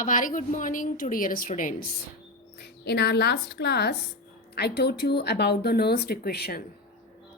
A very good morning to dear students. In our last class, I taught you about the Nernst equation.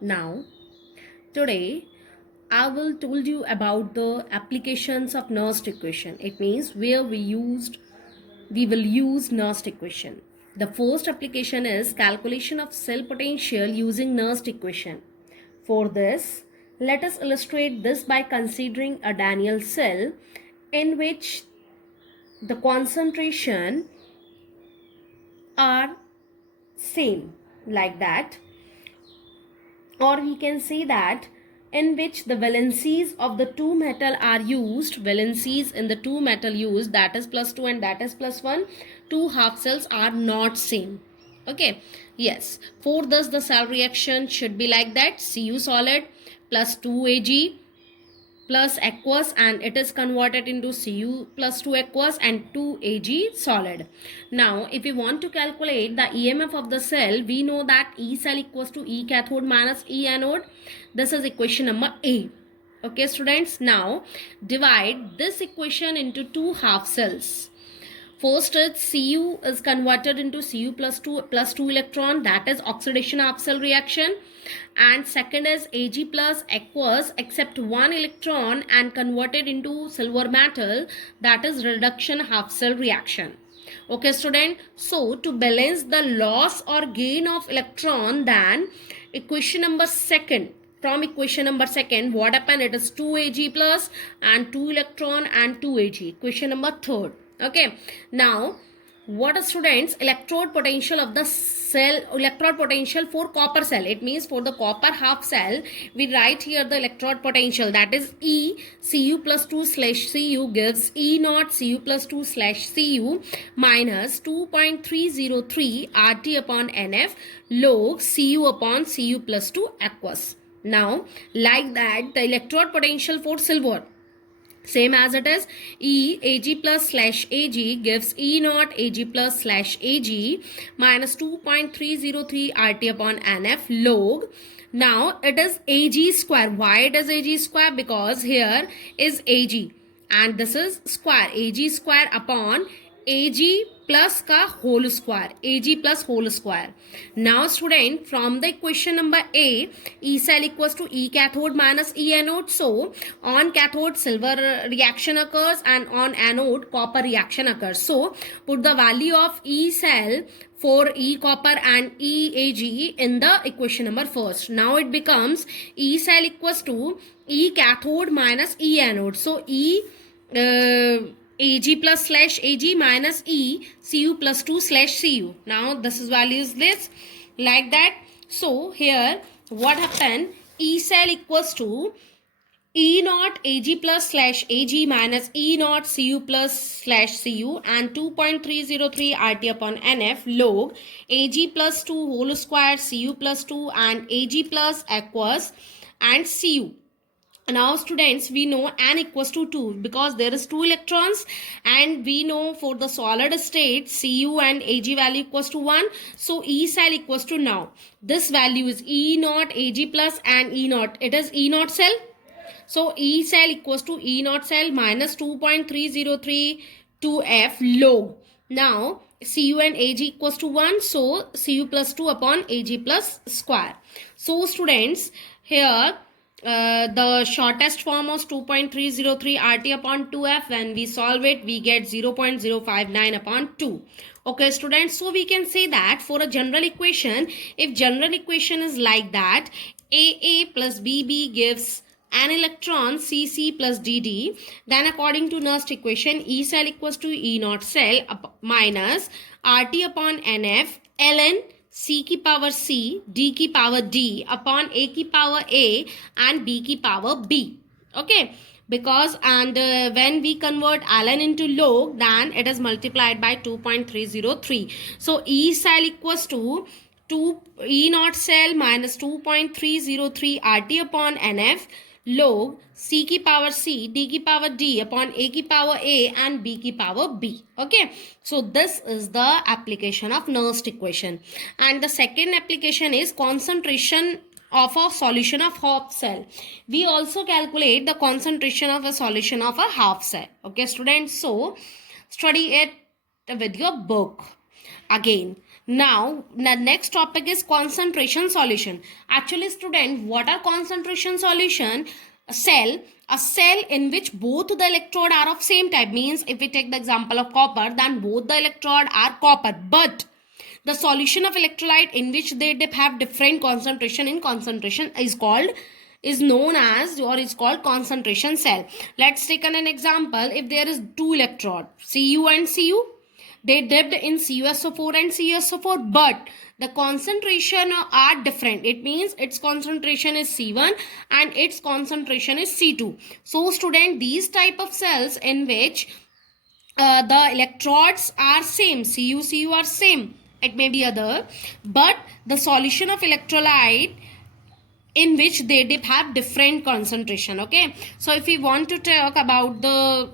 Now, today, I will told you about the applications of Nernst equation. It means where we will use Nernst equation. The first application is calculation of cell potential using Nernst equation. For this, let us illustrate this by considering a Daniell cell in which the concentration are same like that, or we can say that in which the valencies of the two metal are used, valencies in the two metal used, that is plus 2 and that is plus 1, two half cells are not same. Okay, yes, for this the cell reaction should be like that: Cu solid plus 2Ag plus aqueous, and it is converted into Cu plus 2 aqueous and 2 Ag solid. Now, if we want to calculate the EMF of the cell, we know that E cell equals to E cathode minus E anode. This is equation number A. Okay, students. Now, divide this equation into two half cells. First is Cu is converted into Cu plus 2 electron, that is oxidation half cell reaction, and second is Ag plus aqueous except 1 electron and converted into silver metal, that is reduction half cell reaction. Okay student, so to balance the loss or gain of electron, then equation number second, from equation number second, what happened? It is 2Ag plus and 2 electron and 2Ag. Equation number third. Okay, now what are students? Electrode potential of the cell, electrode potential for copper cell. It means for the copper half cell, we write here the electrode potential, that is E Cu plus 2 slash Cu gives E naught Cu plus 2 slash Cu minus 2.303 RT upon NF log Cu upon Cu plus 2 aqueous. Now, like that, the electrode potential for silver, same as it is, E Ag plus slash Ag gives E naught Ag plus slash Ag minus 2.303 RT upon NF log. Now it is Ag square. Why it is Ag square? Because here is Ag and this is square. Ag square upon Ag plus ka whole square, Ag plus whole square. Now student, from the equation number A, E cell equals to E cathode minus E anode. So on cathode silver reaction occurs and on anode copper reaction occurs. So put the value of E cell for E copper and EAg in the equation number first. Now it becomes E cell equals to E cathode minus E anode. So Ag plus slash Ag minus E Cu plus 2 slash Cu. Now this is value is this, like that. So here what happened? E cell equals to E naught Ag plus slash Ag minus E naught Cu plus slash Cu and 2.303 RT upon NF log Ag plus 2 whole square Cu plus 2 and Ag plus aqueous and Cu. Now students, we know n equals to 2 because there is 2 electrons, and we know for the solid state Cu and Ag value equals to 1. So E cell equals to, now this value is E naught Ag plus and E naught, it is E naught cell. So E cell equals to E naught cell minus 2.303 to F log. Now Cu and Ag equals to 1, so Cu plus 2 upon Ag plus square. So students, here the shortest form of 2.303 RT upon 2F, when we solve it, we get 0.059 upon 2. Okay students, so we can say that for a general equation, if general equation is like that, AA plus BB gives an electron Cc plus Dd, then according to Nernst equation, E cell equals to E naught cell minus RT upon NF ln C की power C, D की power D upon A की power A and B की power B. Okay, because and when we convert ln into log, then it is multiplied by 2.303. So E cell equals to 2 E naught cell minus 2.303 RT upon NF log C की power C, D की power D upon A की power A and B की power B. Okay, so this is the application of Nernst equation. And the second application is concentration of a solution of half cell. We also calculate the concentration of a solution of a half cell. Okay students, so Study it with your book. Again, now the next topic is concentration solution. Actually, student, what are concentration solution? A cell in which both the electrode are of same type, means if we take the example of copper, then both the electrode are copper, but the solution of electrolyte in which they have different concentration in concentration is known as, or is called concentration cell. Let's take an example. If there is two electrode, Cu and Cu, they dipped in CuSO4 and CuSO4, but the concentration are different. It means its concentration is C1 and its concentration is C2. So student, these type of cells in which the electrodes are same, Cu are same, it may be other, but the solution of electrolyte in which they have different concentration. Okay, so if we want to talk about the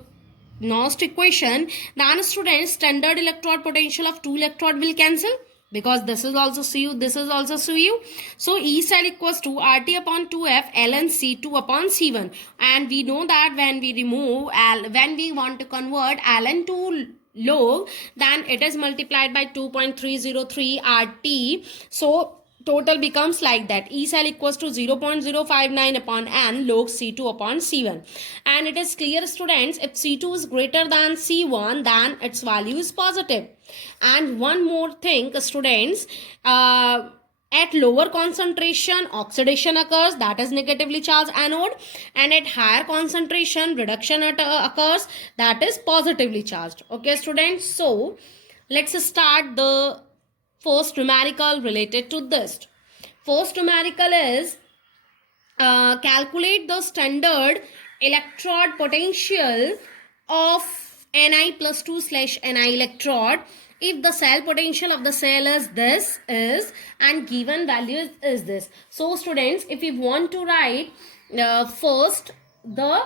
Nernst equation, then students, standard electrode potential of two electrode will cancel, because this is also Cu, this is also Cu. So E cell equals to RT upon 2F ln C2 upon C1. And we know that when we remove when we want to convert ln to log, then it is multiplied by 2.303 RT. So total becomes like that. E cell equals to 0.059 upon n log C2 upon C1. And it is clear, students, if C2 is greater than C1, then its value is positive. And one more thing, students, at lower concentration, oxidation occurs, that is negatively charged anode, and at higher concentration, reduction occurs, that is positively charged. Okay, students, so let's start the first numerical related to this. First numerical is calculate the standard electrode potential of Ni plus 2 / Ni electrode if the cell potential of the cell is this is and given value is this. So students, if we want to write first the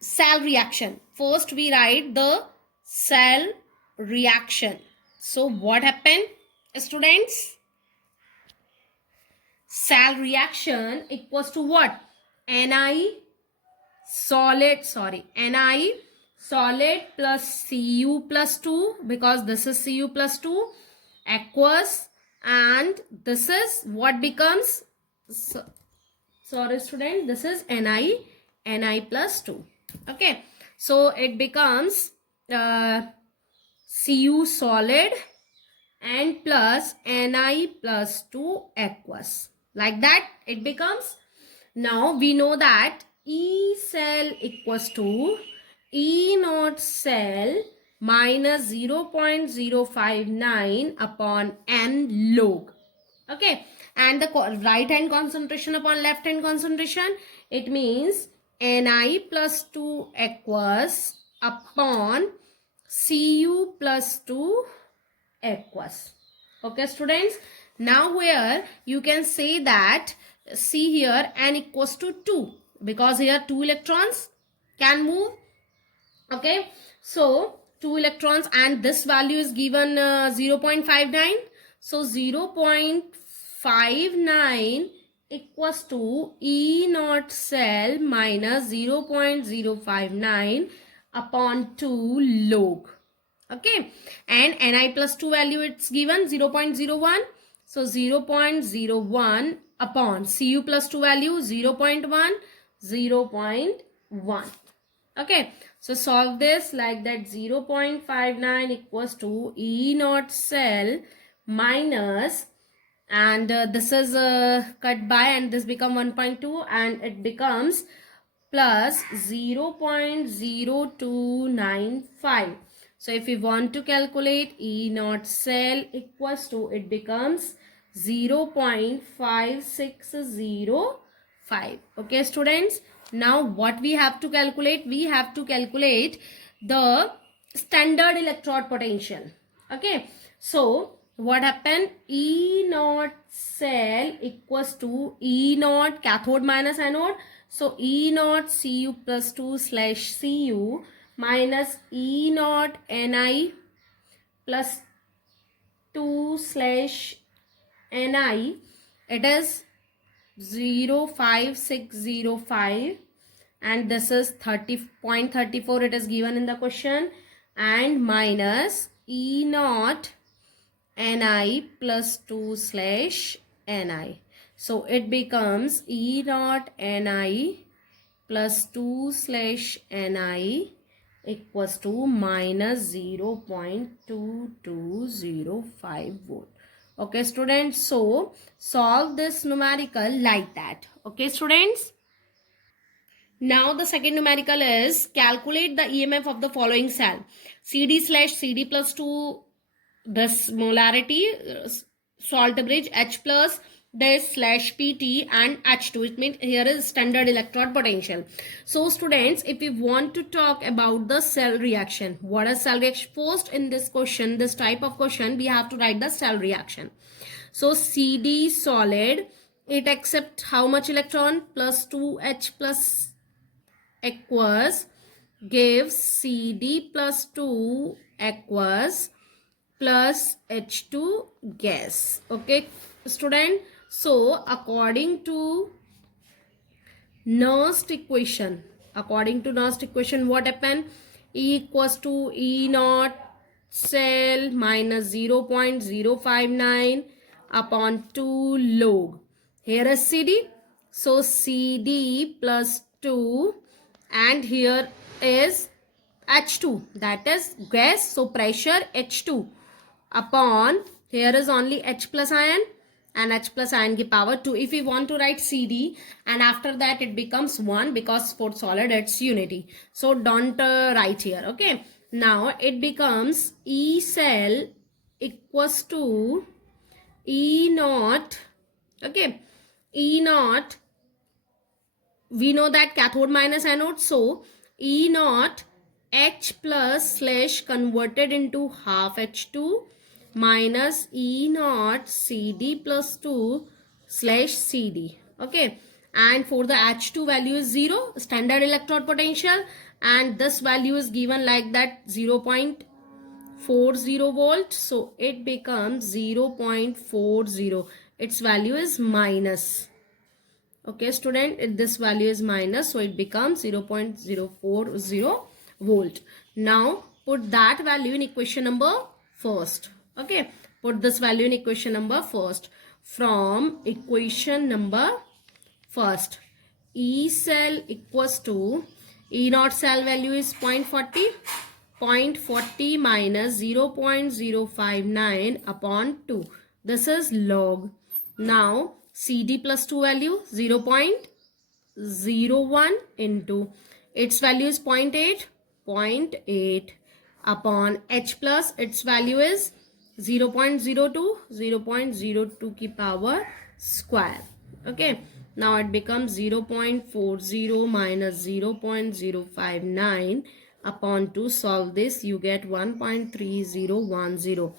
cell reaction, first we write the cell reaction. So what happened, students? Cell reaction equals to what? Ni solid plus Cu plus 2, because this is Cu plus 2, aqueous, and this is what becomes, sorry student, this is Ni plus 2. Okay, so it becomes Cu solid and plus Ni plus 2 aqueous. Like that it becomes. Now we know that E cell equals to E naught cell minus 0.059 upon N log. Okay, and the right hand concentration upon left hand concentration, it means Ni plus 2 aqueous upon Cu plus 2 aqueous. Okay, students, now here you can say that, see here, N equals to 2, because here 2 electrons can move. Okay, so 2 electrons, and this value is given 0.59. So 0.59 equals to E naught cell minus 0.059 upon 2 log. Okay, and Ni plus 2 value it's given 0.01. So 0.01 upon Cu plus 2 value 0.1. Okay, so solve this like that. 0.59 equals to E naught cell minus, and this is cut by, and this become 1.2, and it becomes plus 0.0295. So if we want to calculate E naught cell equals to, it becomes 0.5605. Okay, students, now what we have to calculate? We have to calculate the standard electrode potential. Okay, so what happened? E naught cell equals to E naught cathode minus anode. So E naught Cu plus 2 / Cu minus E naught Ni plus 2 / Ni, it is 0.5605, and this is 30.34, it is given in the question, and minus E naught Ni plus 2 slash Ni. So it becomes E naught Ni plus 2 slash Ni equals to minus 0.2205 volt. Okay, students. So solve this numerical like that. Okay, students. Now the second numerical is calculate the EMF of the following cell. CD slash CD plus 2, this molarity, salt bridge, H plus, this slash PT and H2. It means here is standard electrode potential. So students, if we want to talk about the cell reaction, what is cell reaction? First in this question, this type of question, we have to write the cell reaction. So CD solid, it accepts how much electron? Plus 2H plus aqueous gives CD plus 2 aqueous plus H2 gas. Okay, student. So according to Nernst equation, what happened? E equals to E naught cell minus 0.059 upon 2 log. Here is CD. So CD plus 2 and here is H2, that is gas. So pressure H2 upon, here is only H plus ion and H plus ion ki power 2. If we want to write CD and after that it becomes 1 because for solid it's unity. So don't write here. Okay. Now it becomes E cell equals to E naught. Okay. E naught. We know that cathode minus anode. So E naught H plus slash converted into half H2 minus E naught CD plus 2 slash CD. Okay. And for the H2 value is 0, standard electrode potential, and this value is given like that 0.40 volt. So it becomes 0.40. Its value is minus. Okay, student, this value is minus, so it becomes 0.040 volt. Now put that value in equation number first. Okay, put this value in equation number first. From equation number first, E cell equals to E naught cell value is 0.40. 0.40 minus 0.059 upon 2. This is log. Now CD plus 2 value 0.01 into its value is 0.8. 0.8 upon H plus its value is 0.02. 0.02 ki power square. Okay. Now it becomes 0.40 minus 0.059 upon 2. Solve this, you get 1.3010.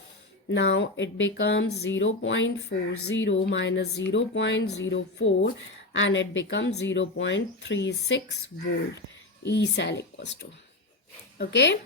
Now it becomes 0.40 minus 0.04 and it becomes 0.36 volt. E cell equals to. Okay.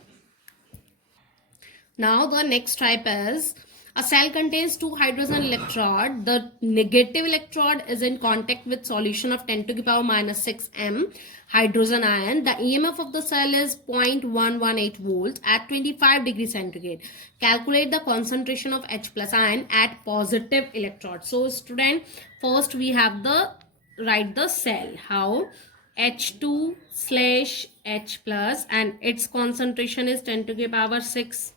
Now the next type is a cell contains 2 hydrogen electrode. The negative electrode is in contact with solution of 10 to the power minus 6 m hydrogen ion. The EMF of the cell is 0.118 volts at 25 degrees centigrade. Calculate the concentration of H plus ion at positive electrode. So student, first we have the write the cell. How? H2 slash H plus and its concentration is 10 to the power 6.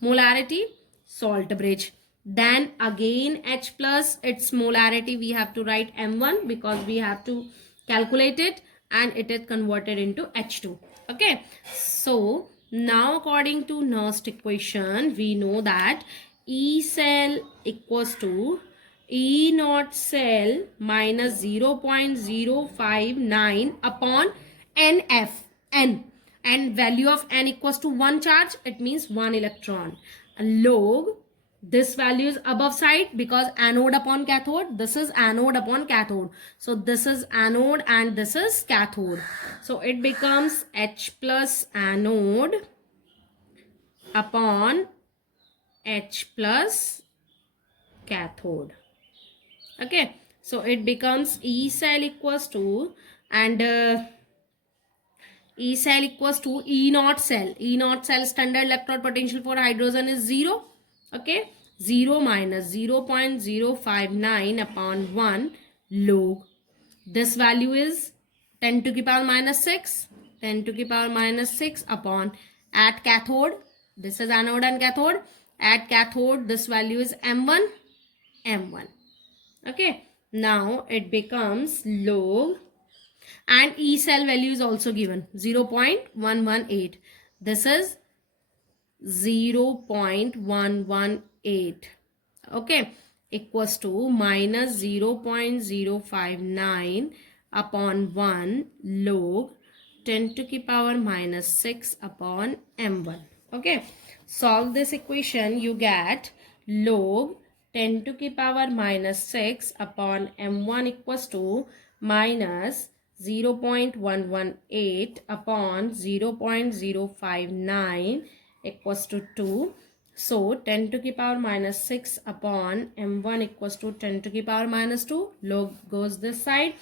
Molarity, salt bridge. Then again H plus, its molarity we have to write M1 because we have to calculate it and it is converted into H2. Okay. So now according to Nernst equation, we know that E cell equals to E naught cell minus 0.059 upon NF. N. And value of N equals to 1 charge, it means 1 electron. Log, this value is above side because anode upon cathode. This is anode upon cathode. So this is anode and this is cathode. So it becomes H plus anode upon H plus cathode. Okay. So it becomes E cell equals to, and E cell equals to E naught cell. E naught cell standard electrode potential for hydrogen is 0. Okay. 0 minus 0.059 upon 1 log. This value is 10 to the power minus 6. 10 to the power minus 6 upon at cathode. This is anode and cathode. At cathode, this value is M1. M1. Okay. Now it becomes log, and E cell value is also given 0.118. This is 0.118. Okay, equals to minus 0.059 upon 1 log 10 to the power minus 6 upon M1. Okay, solve this equation. You get log 10 to the power minus 6 upon M1 equals to minus 0.118 upon 0.059 equals to 2. So 10 to the power minus 6 upon M1 equals to 10 to the power minus 2. Log goes this side,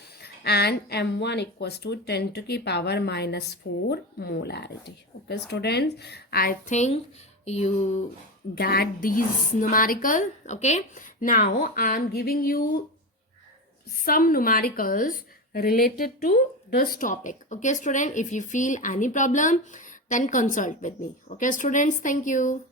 and M1 equals to 10 to the power minus 4 molarity. Okay, students, I think you got these numerical. Okay, now I am giving you some numericals related to this topic. Okay, student, if you feel any problem, then consult with me. Okay, students, thank you.